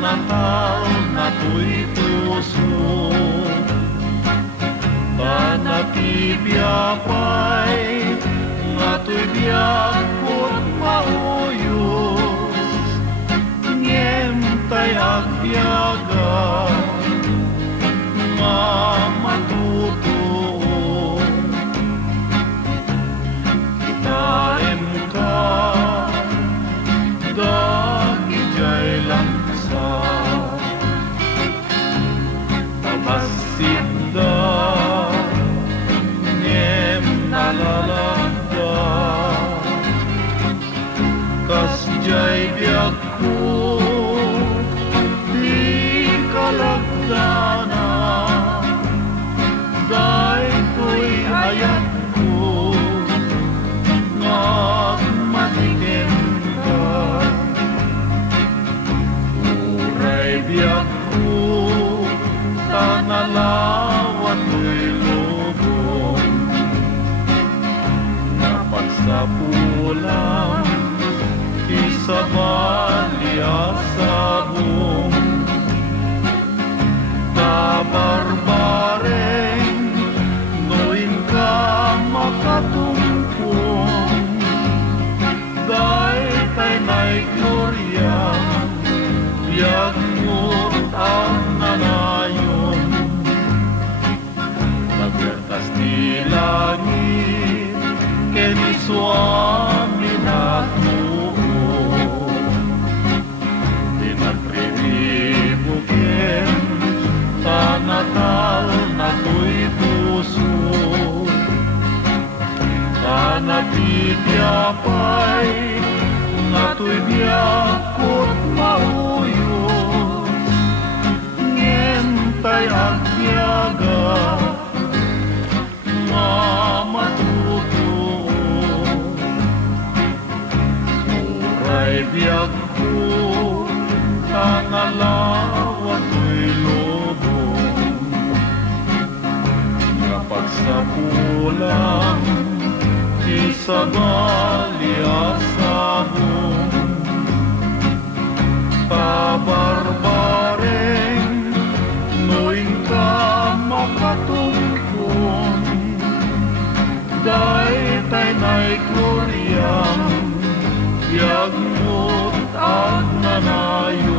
Natal na to'y puso, panatibiyapay nga to'y biyak ko't mauyos, ngem tay agbiyaga nga matutuo. Kitaem ka dagi jay langsa, tabasinda ngem nalalagda, kas jay biyak ko di kalagdana, day ko'y ayat ko nga matikim ka. Uray biyak ko tanalawan ko'y lubong, napagsapulang isabali asabong, kabarbareng noin ka makatungkong, dahil tayo na'y glorya, biyak mo't ang nanayon. Nagwertas di langit, keni Swami natuo, dinagribukin sa Natal na to'y puso, panatibiyapay nga to'y biyak ko't mauyos, ngentay agbiyaga nga matutuo. Uray biyak ko tanalawan ko'y lubong, napagsapulang isabali asabong, kabarbareng noin ka makatungkong, dahil tayo na'y gloryang biyak mo't ang nanayon.